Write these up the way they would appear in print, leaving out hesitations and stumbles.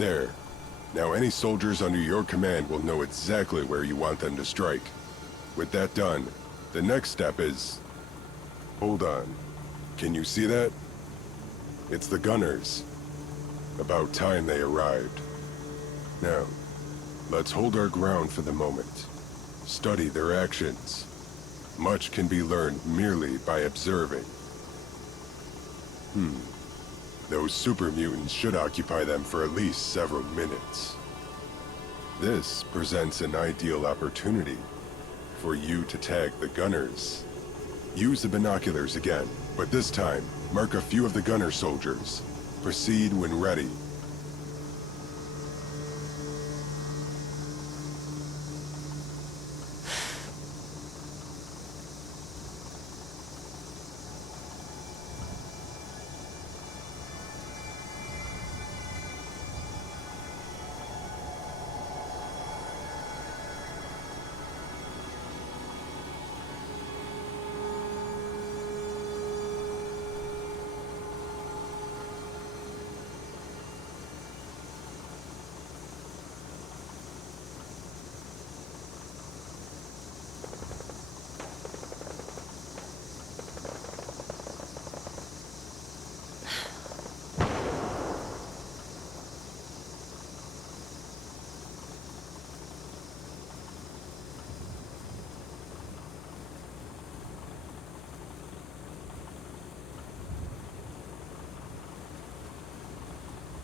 There. Now any soldiers under your command will know exactly where you want them to strike. With that done, the next step is... Hold on. Can you see that? It's the gunners. About time they arrived. Now, let's hold our ground for the moment. Study their actions. Much can be learned merely by observing. Those super mutants should occupy them for at least several minutes. This presents an ideal opportunity for you to tag the gunners. Use the binoculars again, but this time, mark a few of the gunner soldiers. Proceed when ready.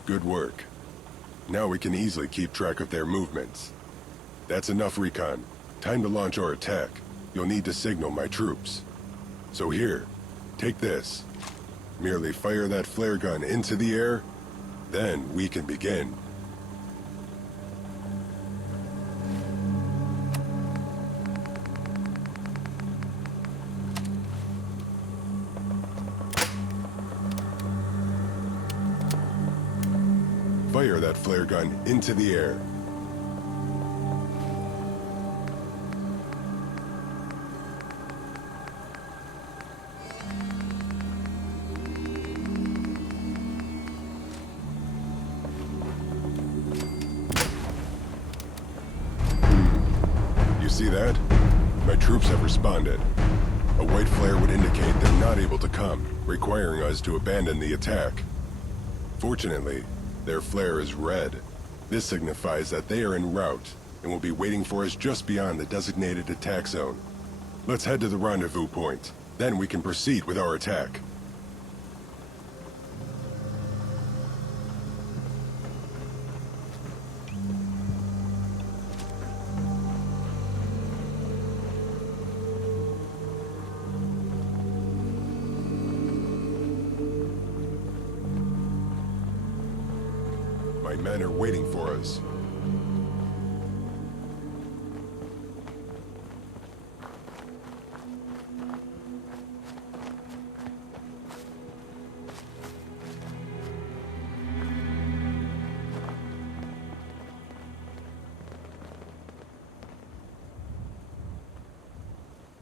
Good work. Now we can easily keep track of their movements. That's enough recon. Time to launch our attack. You'll need to signal my troops. So here, take this. Merely fire that flare gun into the air, then we can begin. Fire that flare gun into the air. You see that? My troops have responded. A white flare would indicate they're not able to come, requiring us to abandon the attack. Fortunately, their flare is red. This signifies that they are en route and will be waiting for us just beyond the designated attack zone. Let's head to the rendezvous point. Then we can proceed with our attack. My men are waiting for us.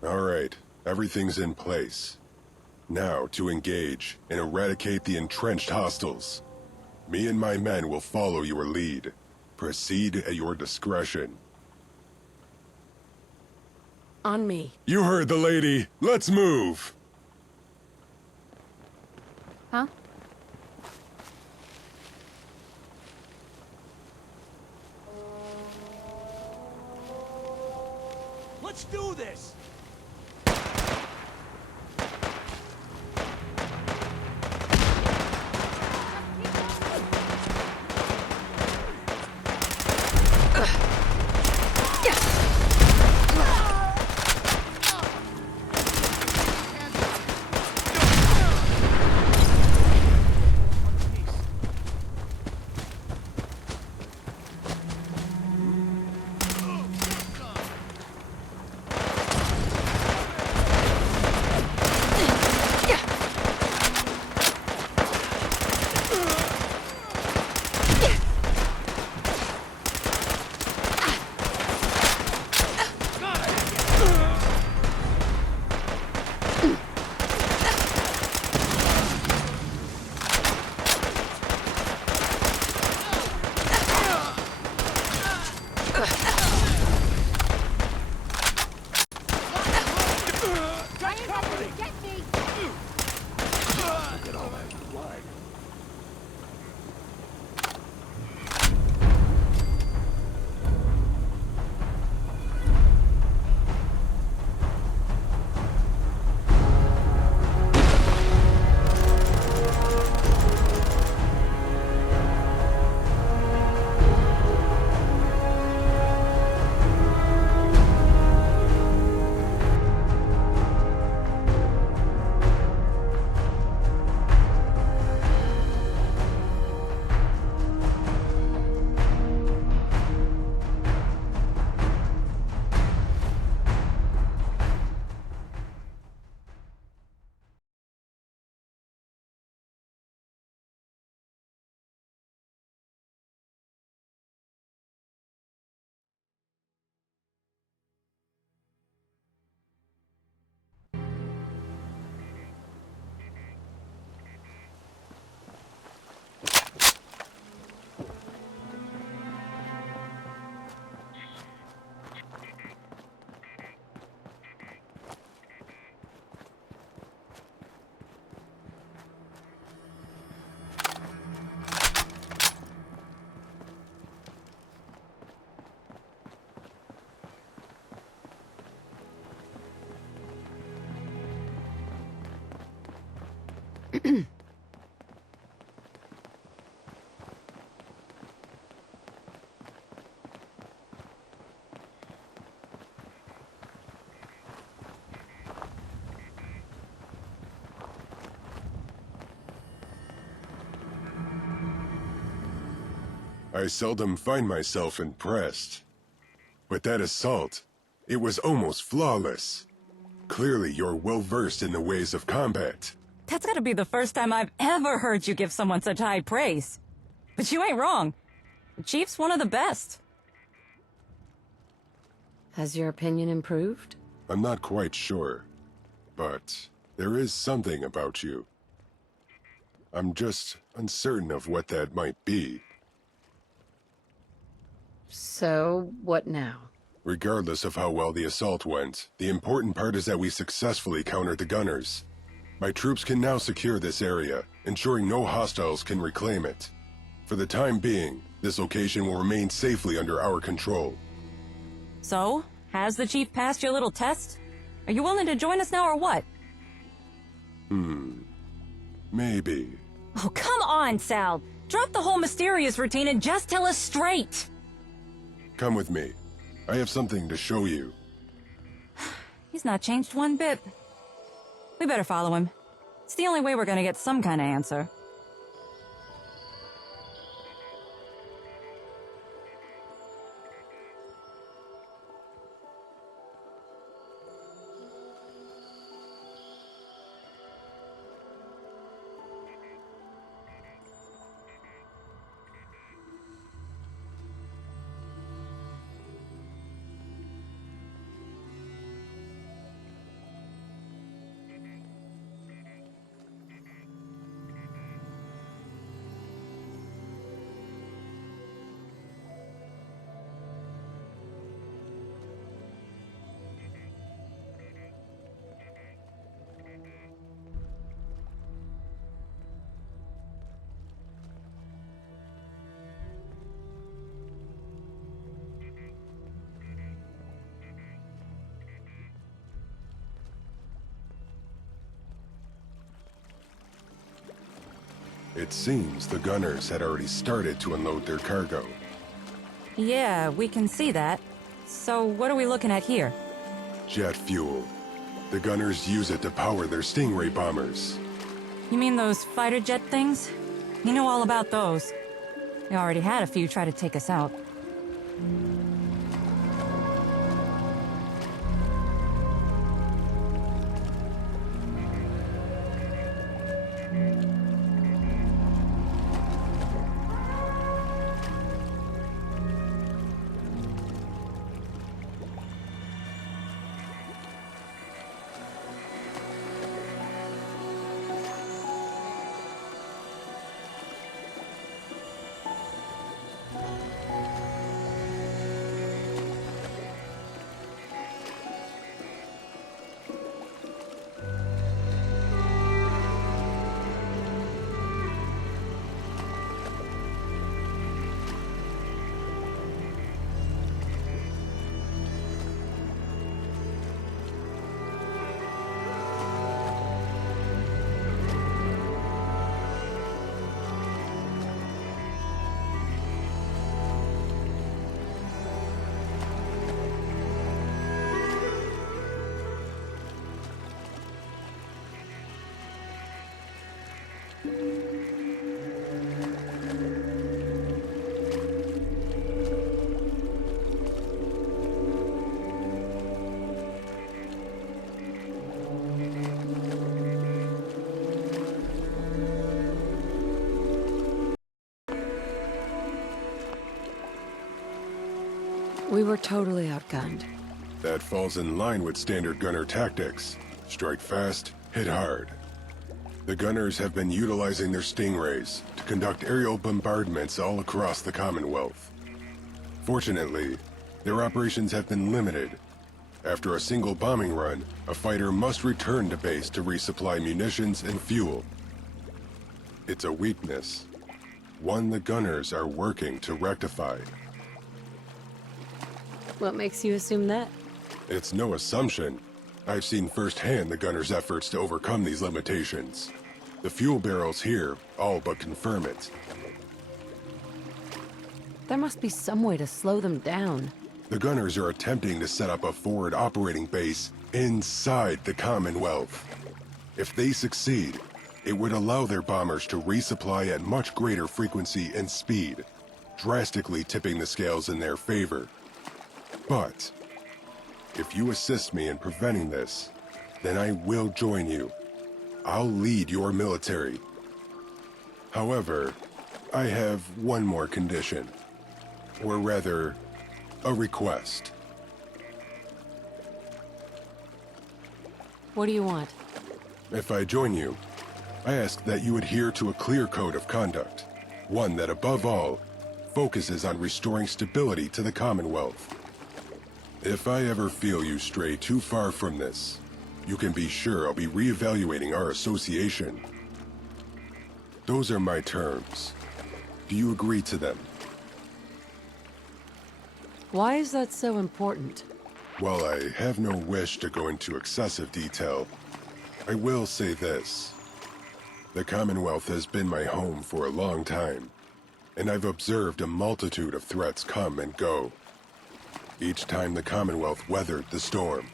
All right, everything's in place. Now to engage and eradicate the entrenched hostiles. Me and my men will follow your lead. Proceed at your discretion. On me. You heard the lady. Let's move. Huh? Let's do this! I seldom find myself impressed. But that assault, it was almost flawless. Clearly you're well-versed in the ways of combat. That's gotta be the first time I've ever heard you give someone such high praise. But you ain't wrong. The Chief's one of the best. Has your opinion improved? I'm not quite sure, but there is something about you. I'm just uncertain of what that might be. So, what now? Regardless of how well the assault went, the important part is that we successfully countered the gunners. My troops can now secure this area, ensuring no hostiles can reclaim it. For the time being, this location will remain safely under our control. So, has the Chief passed your little test? Are you willing to join us now or what? Maybe. Oh, come on, Sal. Drop the whole mysterious routine and just tell us straight. Come with me. I have something to show you. He's not changed one bit. We better follow him. It's the only way we're gonna get some kind of answer. It seems the gunners had already started to unload their cargo. Yeah, we can see that. So, what are we looking at here? Jet fuel. The gunners use it to power their Stingray bombers. You mean those fighter jet things? You know all about those. We already had a few try to take us out. We were totally outgunned. That falls in line with standard gunner tactics. Strike fast, hit hard. The gunners have been utilizing their Stingrays to conduct aerial bombardments all across the Commonwealth. Fortunately, their operations have been limited. After a single bombing run, a fighter must return to base to resupply munitions and fuel. It's a weakness, one the gunners are working to rectify. What makes you assume that? It's no assumption. I've seen firsthand the gunners' efforts to overcome these limitations. The fuel barrels here all but confirm it. There must be some way to slow them down. The gunners are attempting to set up a forward operating base inside the Commonwealth. If they succeed, it would allow their bombers to resupply at much greater frequency and speed, drastically tipping the scales in their favor. But if you assist me in preventing this, then I will join you. I'll lead your military. However, I have one more condition. Or rather, a request. What do you want? If I join you, I ask that you adhere to a clear code of conduct. One that, above all, focuses on restoring stability to the Commonwealth. If I ever feel you stray too far from this, you can be sure I'll be reevaluating our association. Those are my terms. Do you agree to them? Why is that so important? While I have no wish to go into excessive detail, I will say this. The Commonwealth has been my home for a long time, and I've observed a multitude of threats come and go. Each time the Commonwealth weathered the storm,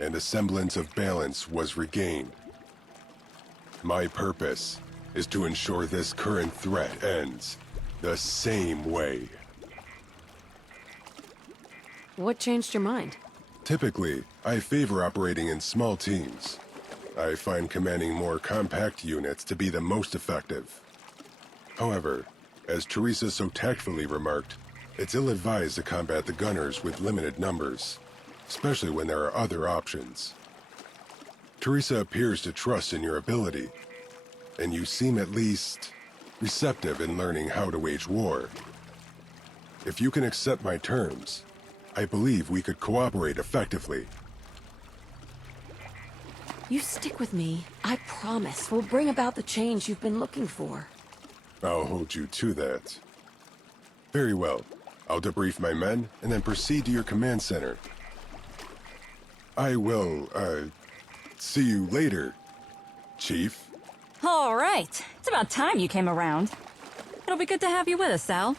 and a semblance of balance was regained. My purpose is to ensure this current threat ends the same way. What changed your mind? Typically, I favor operating in small teams. I find commanding more compact units to be the most effective. However, as Teresa so tactfully remarked, it's ill-advised to combat the gunners with limited numbers, especially when there are other options. Teresa appears to trust in your ability, and you seem at least receptive in learning how to wage war. If you can accept my terms, I believe we could cooperate effectively. You stick with me. I promise we'll bring about the change you've been looking for. I'll hold you to that. Very well. I'll debrief my men and then proceed to your command center. I will, see you later, Chief. All right. It's about time you came around. It'll be good to have you with us, Sal.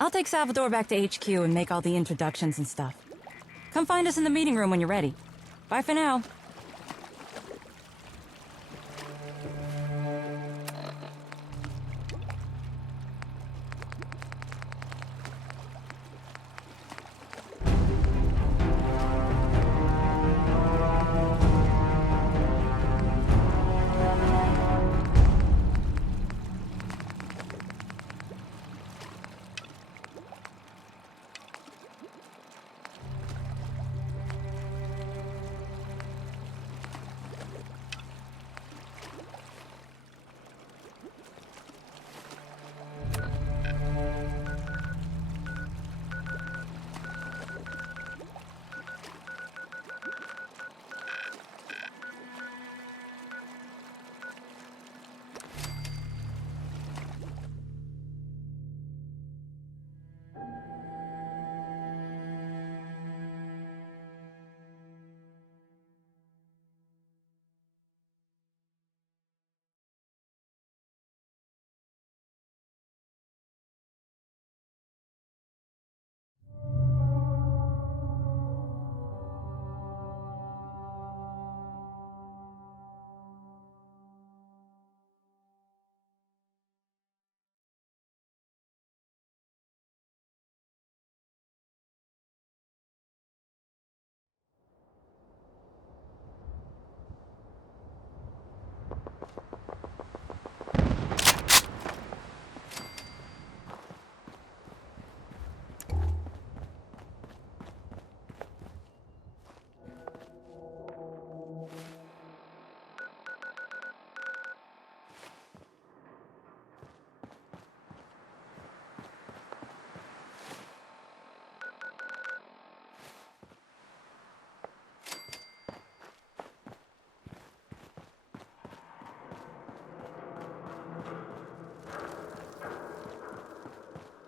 I'll take Salvador back to HQ and make all the introductions and stuff. Come find us in the meeting room when you're ready. Bye for now.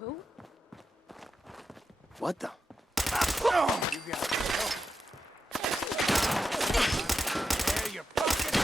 Who? What the? Oh, you got it. There, your pocket.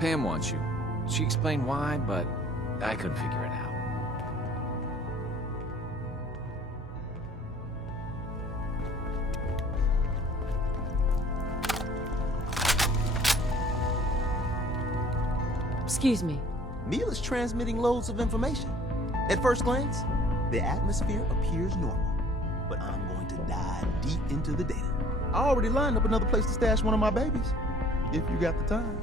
Pam wants you. She explained why, but I couldn't figure it out. Excuse me. Neil is transmitting loads of information. At first glance, the atmosphere appears normal, but I'm going to dive deep into the data. I already lined up another place to stash one of my babies, if you got the time.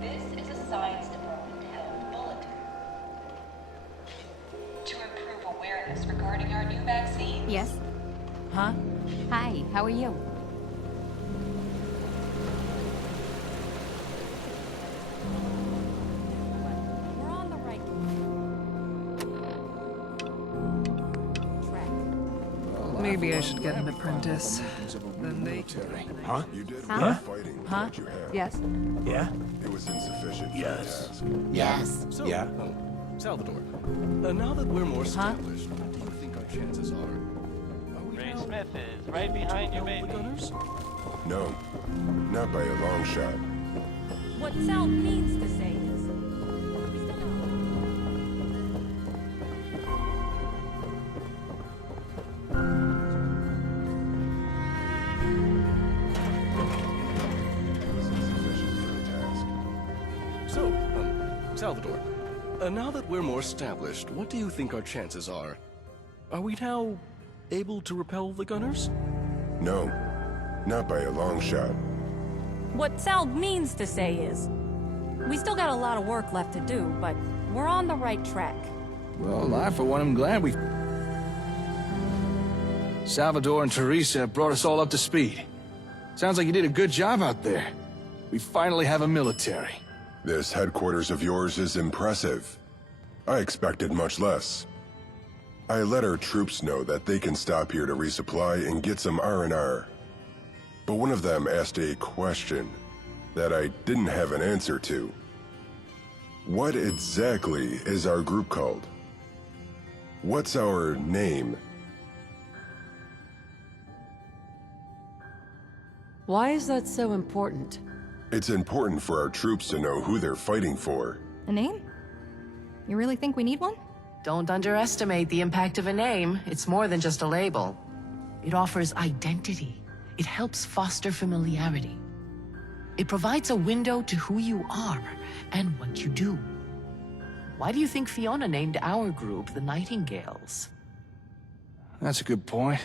This is a Science Department-held bulletin. To improve awareness regarding our new vaccines. Yes? Huh? Hi, how are you? We're on the right track. Maybe I should get an apprentice. Then they... Huh? You did Huh? well fighting with Huh? what you had. Yes? Yeah? It was insufficient for the task. Yes. So, Yeah. Salvador, now that we're more established, what do you think our chances are? Ray Smith is right behind you, baby. Gunners? No, not by a long shot. What Sal means to say is, we still got It was insufficient for the task. So, Salvador, now that we're more established, what do you think our chances are? Are we now able to repel the Gunners? No, not by a long shot. What Sal means to say is, we still got a lot of work left to do, but we're on the right track. Well, I, for one, am glad we... Salvador and Teresa brought us all up to speed. Sounds like you did a good job out there. We finally have a military. This headquarters of yours is impressive. I expected much less. I let our troops know that they can stop here to resupply and get some R&R. But one of them asked a question that I didn't have an answer to. What exactly is our group called? What's our name? Why is that so important? It's important for our troops to know who they're fighting for. A name? You really think we need one? Don't underestimate the impact of a name. It's more than just a label. It offers identity. It helps foster familiarity. It provides a window to who you are and what you do. Why do you think Fiona named our group the Nightingales? That's a good point.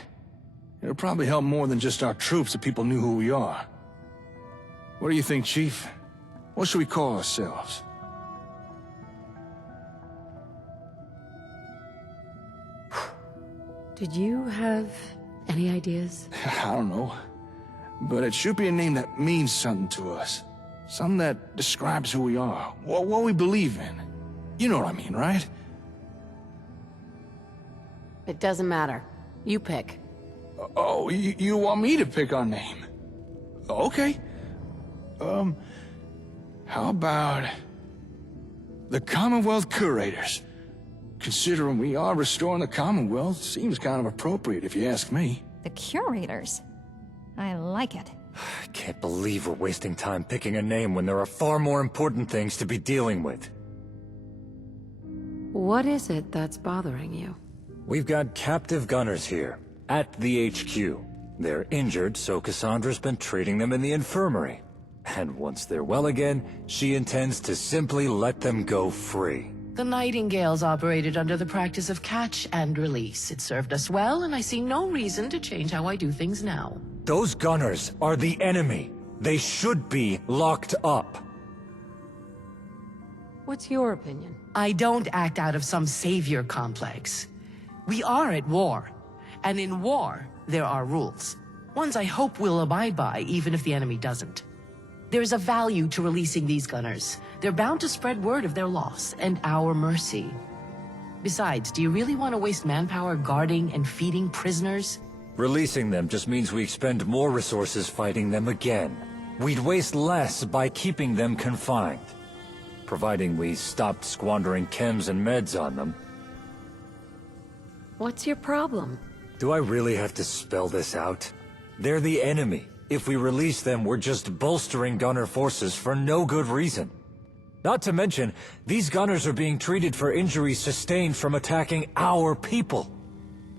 It'll probably help more than just our troops if people knew who we are. What do you think, Chief? What should we call ourselves? Did you have any ideas? I don't know. But it should be a name that means something to us. Something that describes who we are, what we believe in. You know what I mean, right? It doesn't matter. You pick. Oh, you want me to pick our name? Okay. How about the Commonwealth Curators? Considering we are restoring the Commonwealth, seems kind of appropriate if you ask me. The curators. I like it. I can't believe we're wasting time picking a name when there are far more important things to be dealing with. What is it that's bothering you? We've got captive gunners here, at the HQ. They're injured, so Cassandra's been treating them in the infirmary. And once they're well again, she intends to simply let them go free. The Nightingales operated under the practice of catch and release. It served us well, and I see no reason to change how I do things now. Those gunners are the enemy. They should be locked up. What's your opinion? I don't act out of some savior complex. We are at war, and in war, there are rules. Ones I hope we'll abide by, even if the enemy doesn't. There's a value to releasing these gunners. They're bound to spread word of their loss and our mercy. Besides, do you really want to waste manpower guarding and feeding prisoners? Releasing them just means we expend more resources fighting them again. We'd waste less by keeping them confined. Providing we stopped squandering chems and meds on them. What's your problem? Do I really have to spell this out? They're the enemy. If we release them, we're just bolstering gunner forces for no good reason. Not to mention, these gunners are being treated for injuries sustained from attacking our people.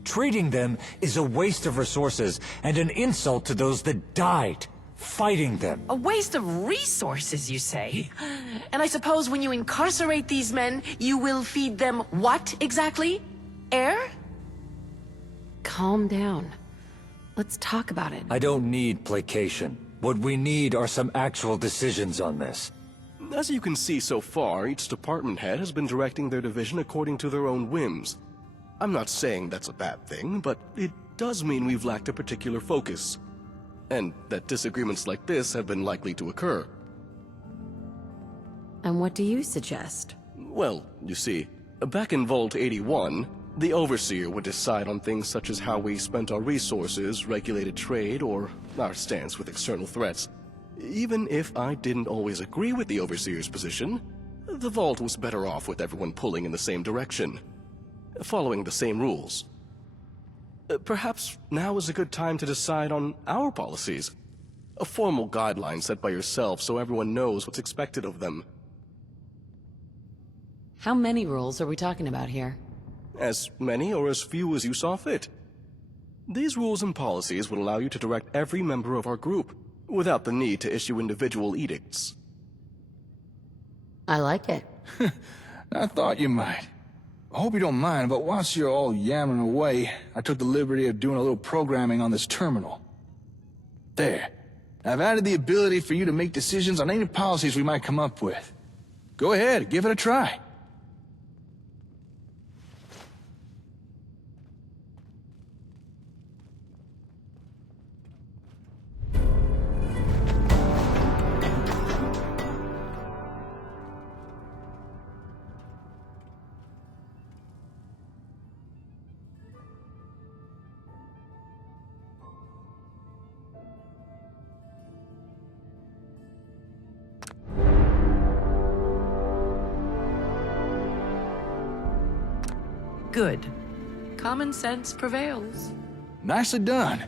Treating them is a waste of resources and an insult to those that died fighting them. A waste of resources, you say? And I suppose when you incarcerate these men, you will feed them what exactly? Air? Calm down. Let's talk about it. I don't need placation. What we need are some actual decisions on this. As you can see so far, each department head has been directing their division according to their own whims. I'm not saying that's a bad thing, but it does mean we've lacked a particular focus. And that disagreements like this have been likely to occur. And what do you suggest? Well, you see, back in Vault 81, the Overseer would decide on things such as how we spent our resources, regulated trade, or our stance with external threats. Even if I didn't always agree with the Overseer's position, the Vault was better off with everyone pulling in the same direction, following the same rules. Perhaps now is a good time to decide on our policies. A formal guideline set by yourself so everyone knows what's expected of them. How many rules are we talking about here? As many or as few as you saw fit. These rules and policies would allow you to direct every member of our group, without the need to issue individual edicts. I like it. I thought you might. I hope you don't mind, but whilst you're all yammering away, I took the liberty of doing a little programming on this terminal. There. I've added the ability for you to make decisions on any policies we might come up with. Go ahead, give it a try. Good. Common sense prevails. Nicely done.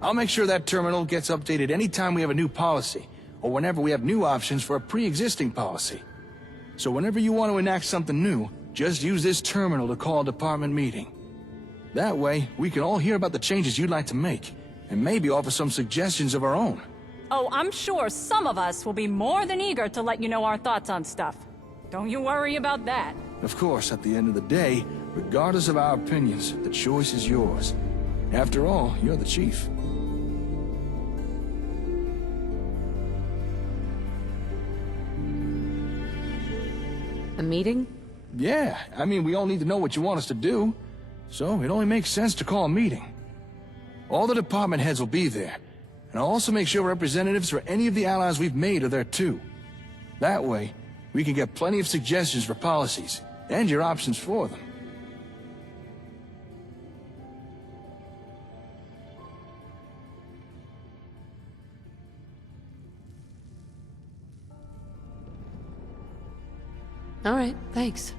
I'll make sure that terminal gets updated anytime we have a new policy, or whenever we have new options for a pre-existing policy. So whenever you want to enact something new, just use this terminal to call a department meeting. That way, we can all hear about the changes you'd like to make, and maybe offer some suggestions of our own. Oh, I'm sure some of us will be more than eager to let you know our thoughts on stuff. Don't you worry about that. Of course, at the end of the day, regardless of our opinions, the choice is yours. After all, you're the chief. A meeting? Yeah, I mean, we all need to know what you want us to do. So it only makes sense to call a meeting. All the department heads will be there. And I'll also make sure representatives for any of the allies we've made are there too. That way, we can get plenty of suggestions for policies, and your options for them. All right, thanks.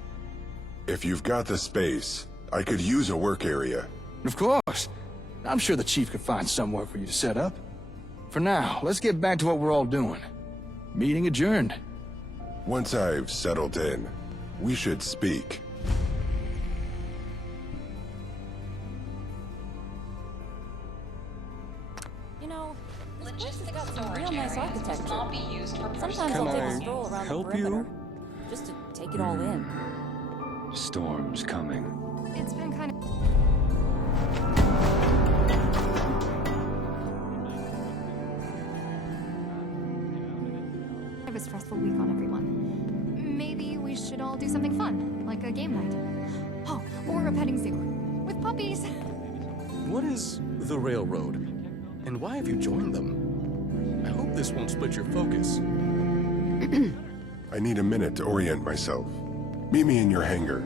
If you've got the space, I could use a work area. Of course. I'm sure the chief could find somewhere for you to set up. For now, let's get back to what we're all doing. Meeting adjourned. Once I've settled in, we should speak. You know, this place has Logistics got some storage real nice areas architecture. must not be used for Sometimes personal I'll take a use. stroll around help the you? perimeter, just to take it all in. Storm's coming. It's been kind of... I have a stressful week on everyone. Maybe we should all do something fun, like a game night. Oh, or a petting zoo. With puppies. What is the railroad? And why have you joined them? I hope this won't split your focus. I need a minute to orient myself. Meet me in your hangar.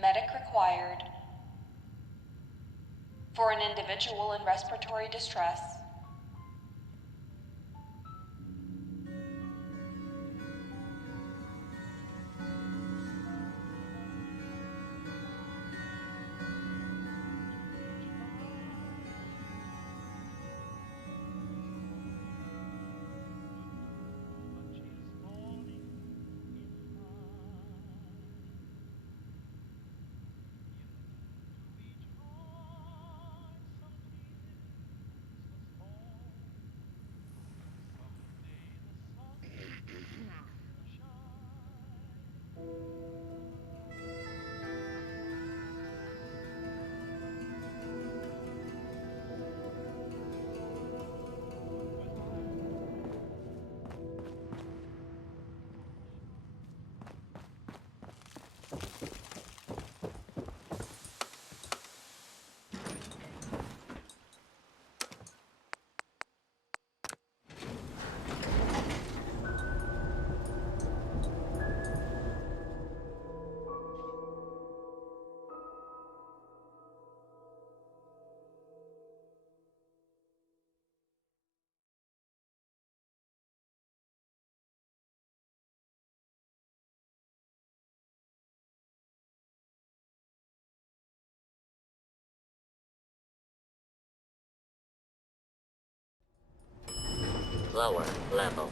Medic required. For an individual in respiratory distress. Lower level.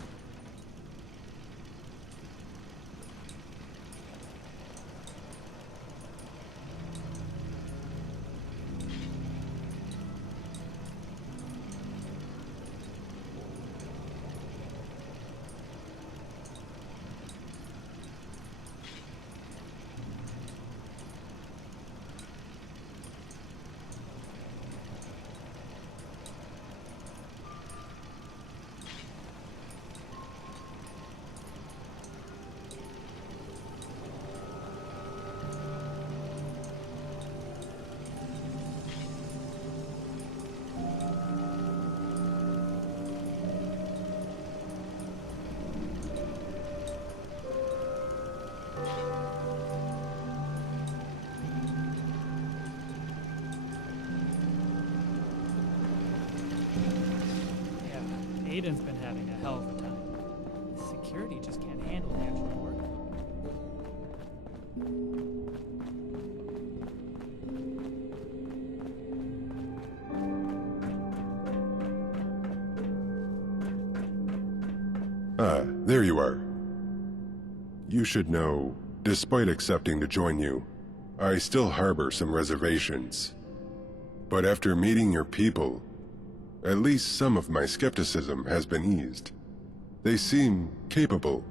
Aiden's been having a hell of a time. Security just can't handle the extra work. Ah, there you are. You should know, despite accepting to join you, I still harbor some reservations. But after meeting your people, at least some of my skepticism has been eased. They seem capable.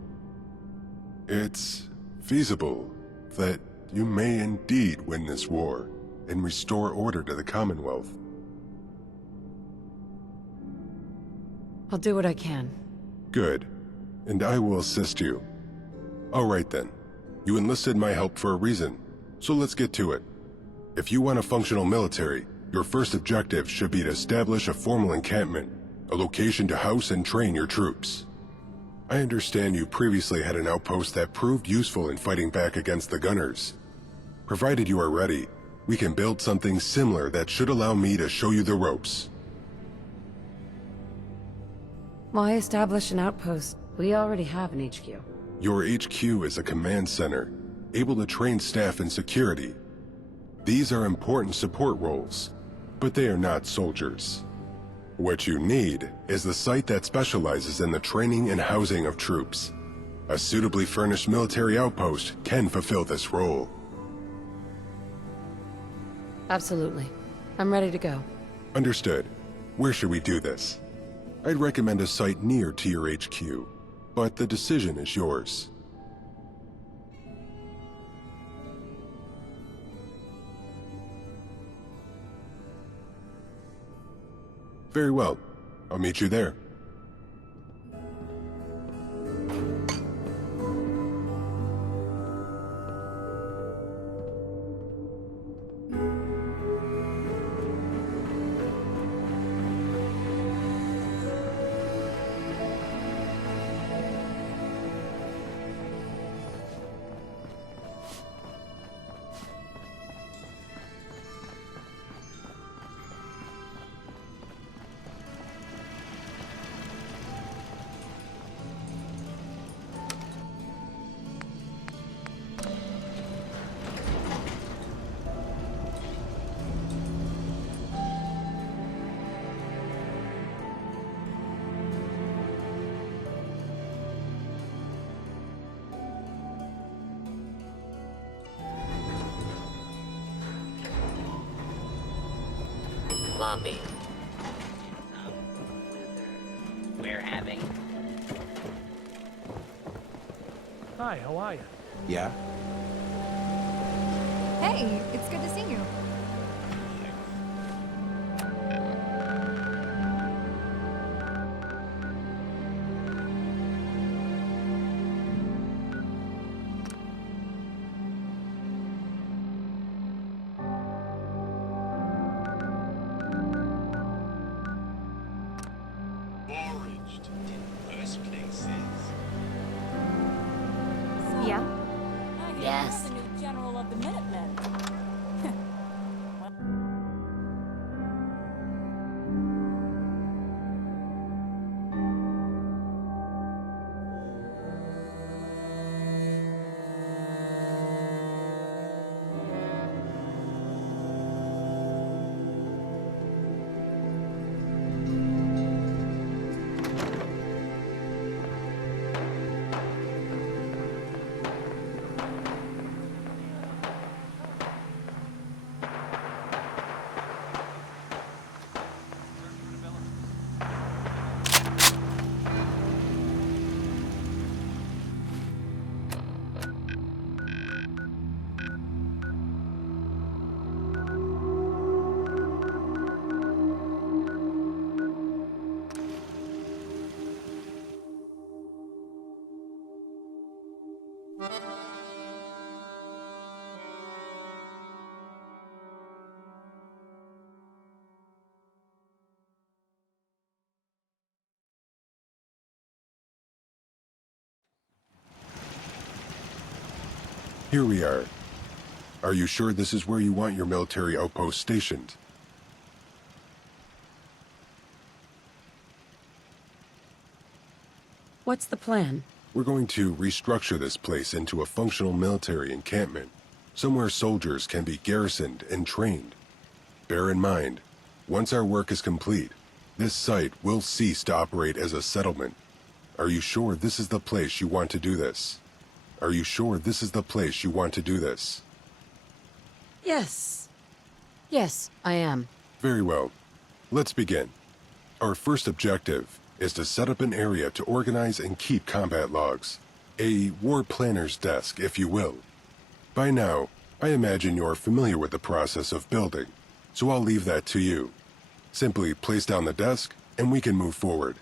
It's feasible that you may indeed win this war and restore order to the Commonwealth. I'll do what I can. Good. And I will assist you. All right then. You enlisted my help for a reason, so let's get to it. If you want a functional military, your first objective should be to establish a formal encampment, a location to house and train your troops. I understand you previously had an outpost that proved useful in fighting back against the gunners. Provided you are ready, we can build something similar that should allow me to show you the ropes. Why establish an outpost? We already have an HQ. Your HQ is a command center, able to train staff in security. These are important support roles, but they are not soldiers. What you need is the site that specializes in the training and housing of troops. A suitably furnished military outpost can fulfill this role. Absolutely. I'm ready to go. Understood. Where should we do this? I'd recommend a site near to your HQ, but the decision is yours. Very well. I'll meet you there. lobby. We're having. Hi, how are you? Yeah? Hey, it's good to see you. Yeah? Yes. The new general of the Minutemen. Here we are. Are you sure this is where you want your military outpost stationed? What's the plan? We're going to restructure this place into a functional military encampment, somewhere soldiers can be garrisoned and trained. Bear in mind, once our work is complete, this site will cease to operate as a settlement. Are you sure this is the place you want to do this? Are you sure this is the place you want to do this? Yes. Yes, I am. Very well. Let's begin. Our first objective is to set up an area to organize and keep combat logs. A war planner's desk, if you will. By now, I imagine you're familiar with the process of building, so I'll leave that to you. Simply place down the desk, and we can move forward.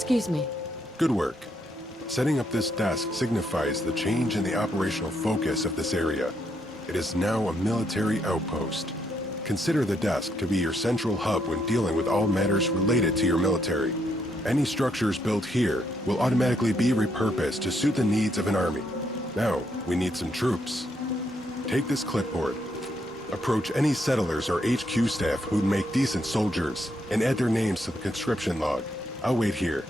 Excuse me. Good work. Setting up this desk signifies the change in the operational focus of this area. It is now a military outpost. Consider the desk to be your central hub when dealing with all matters related to your military. Any structures built here will automatically be repurposed to suit the needs of an army. Now, we need some troops. Take this clipboard. Approach any settlers or HQ staff who'd make decent soldiers, and add their names to the conscription log. I'll wait here.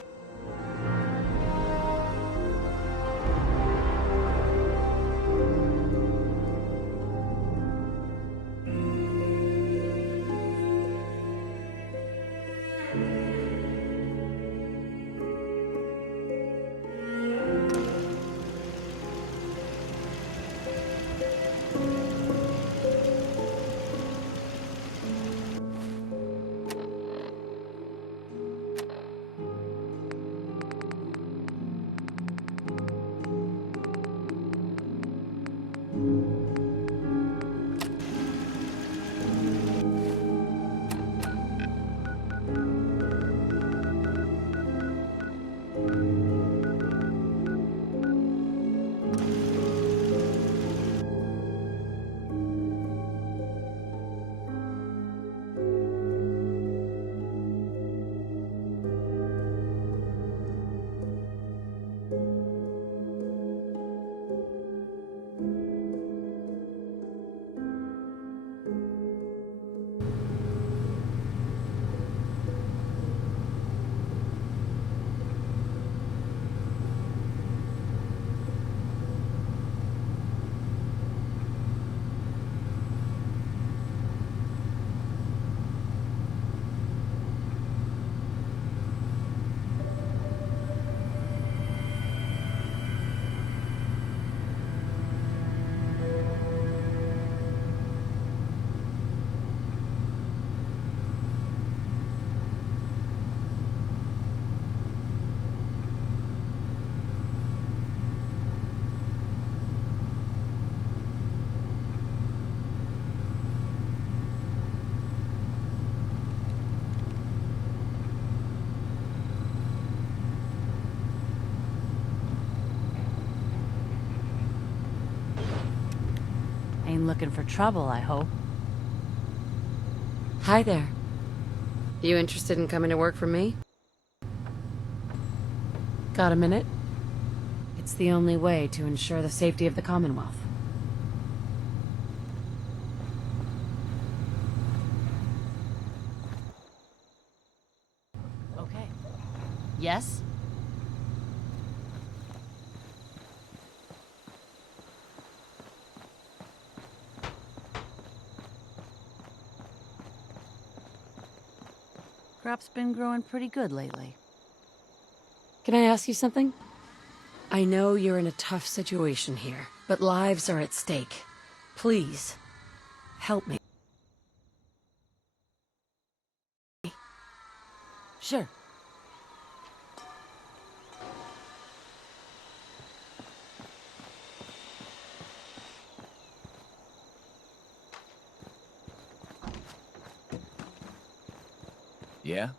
Ain't looking for trouble, I hope. Hi there. You interested in coming to work for me? Got a minute? It's the only way to ensure the safety of the Commonwealth. Okay. Yes? Crop's been growing pretty good lately. Can I ask you something? I know you're in a tough situation here, but lives are at stake. Please, help me. Sure. Yeah?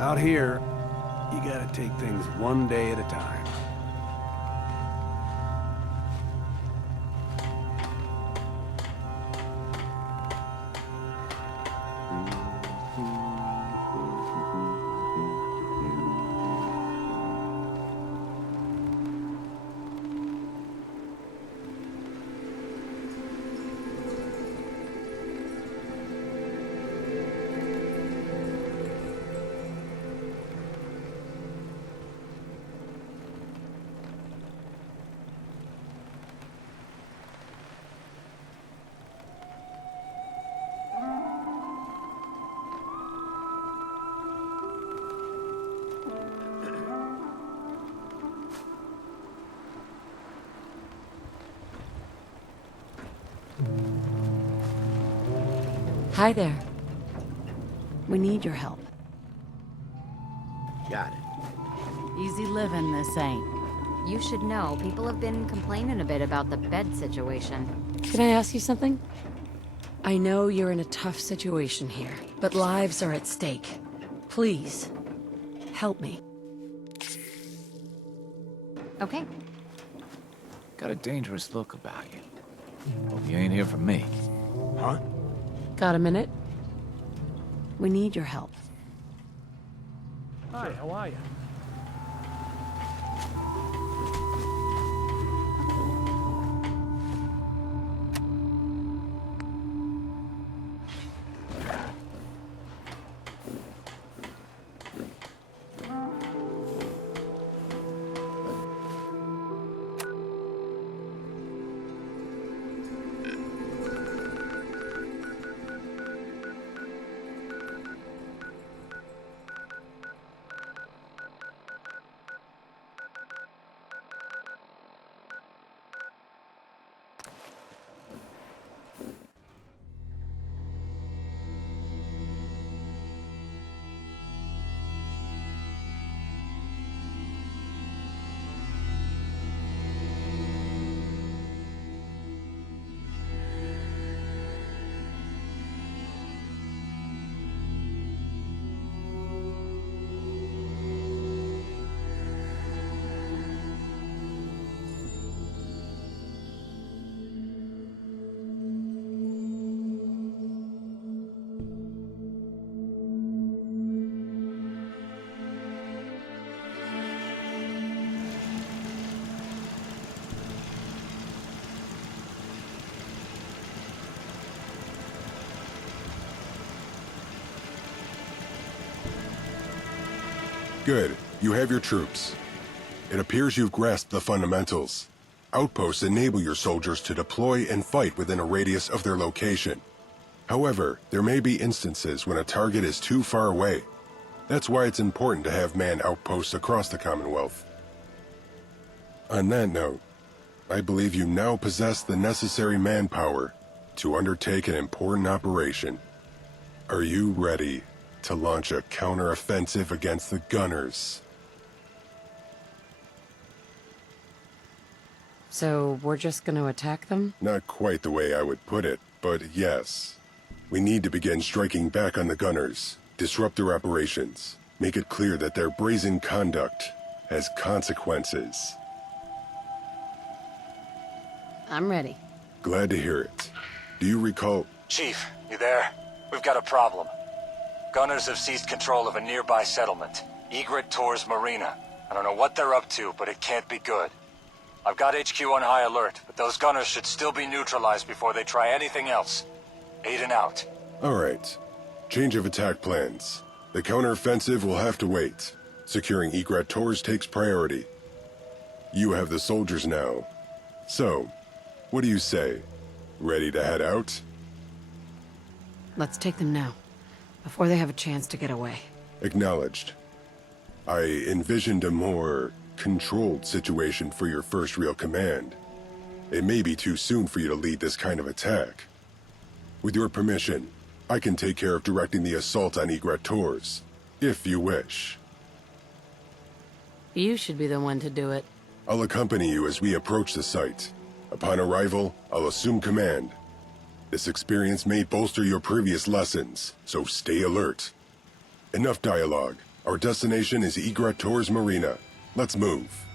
Out here, you gotta take things one day at a time. Hi there. We need your help. Got it. Easy living, this ain't. You should know, people have been complaining a bit about the bed situation. Can I ask you something? I know you're in a tough situation here, but lives are at stake. Please, help me. Okay. Got a dangerous look about you. Hope you ain't here for me. Huh? Got a minute? We need your help. Hi, how are you? Good. You have your troops. It appears you've grasped the fundamentals. Outposts enable your soldiers to deploy and fight within a radius of their location. However, there may be instances when a target is too far away. That's why it's important to have manned outposts across the Commonwealth. On that note, I believe you now possess the necessary manpower to undertake an important operation. Are you ready to launch a counter-offensive against the Gunners? So, we're just gonna attack them? Not quite the way I would put it, but yes. We need to begin striking back on the Gunners, disrupt their operations, make it clear that their brazen conduct has consequences. I'm ready. Glad to hear it. Do you recall... Chief, you there? We've got a problem. Gunners have seized control of a nearby settlement, Egret Tor's Marina. I don't know what they're up to, but it can't be good. I've got HQ on high alert, but those gunners should still be neutralized before they try anything else. Aiden out. All right. Change of attack plans. The counteroffensive will have to wait. Securing Egret Tor's takes priority. You have the soldiers now. So, what do you say? Ready to head out? Let's take them now, before they have a chance to get away. Acknowledged. I envisioned a more controlled situation for your first real command. It may be too soon for you to lead this kind of attack. With your permission, I can take care of directing the assault on Egret Tor's, if you wish. You should be the one to do it. I'll accompany you as we approach the site. Upon arrival, I'll assume command. This experience may bolster your previous lessons, so stay alert. Enough dialogue. Our destination is Egret Torres Marina. Let's move.